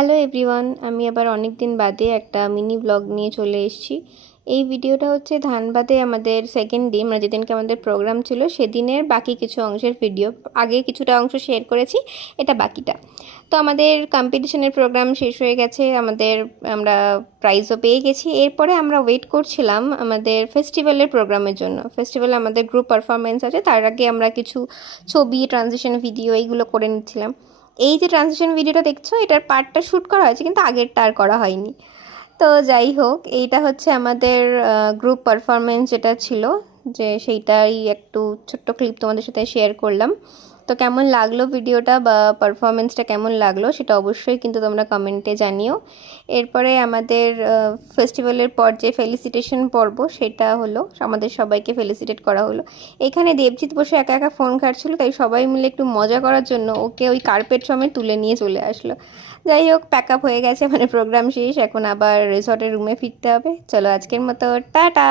Hello everyone, আমি আবার অনেক দিন বাদে একটা মিনি ব্লগ নিয়ে চলে এসেছি। এই ভিডিওটা হচ্ছে ধানবাদে আমাদের সেকেন্ড ডে, মানে যেদিনকে আমাদের প্রোগ্রাম ছিল সেদিনের বাকি কিছু অংশের ভিডিও। আগে কিছুটা অংশ শেয়ার করেছি, এটা বাকিটা। তো আমাদের কম্পিটিশনের প্রোগ্রাম শেষ হয়ে গেছে, আমরা প্রাইজও পেয়ে গেছি। এরপরে আমরা ওয়েট করছিলাম আমাদের ফেস্টিভ্যালের প্রোগ্রামের জন্য। ফেস্টিভ্যালে আমাদের গ্রুপ পারফরমেন্স আছে, তার আগে আমরা কিছু ছবি, ট্রানজিশন ভিডিও এইগুলো করে নিচ্ছিলাম। এই যে ট্রানজিশন ভিডিওটা দেখছো, এটার পার্টটা শ্যুট করা হয়েছে, কিন্তু আগেরটা আর করা হয়নি। তো যাই হোক, এইটা হচ্ছে আমাদের গ্রুপ পারফরমেন্স যেটা ছিল, যে সেইটাই একটু ছোট্ট ক্লিপ তোমাদের সাথে শেয়ার করলাম। তো কেমন লাগলো ভিডিওটা বা পারফরমেন্সটা কেমন লাগলো সেটা অবশ্যই কিন্তু তোমরা কমেন্টে জানিও। এরপরে আমাদের ফেস্টিভ্যালের পর যে ফেলিসিটেশন পর্ব সেটা হলো, আমাদের সবাইকে ফেলিসিটেট করা হলো। এখানে দেবজিৎ বসে একা একা ফোন ঘাঁটছিল, তাই সবাই মিলে একটু মজা করার জন্য ওকে ওই কার্পেট সমেত তুলে নিয়ে চলে আসলো। যাই হোক, প্যাক আপ হয়ে গেছে, মানে প্রোগ্রাম শেষ, এখন আবার রিসর্টের রুমে ফিরতে হবে। চলো আজকের মতো টাটা।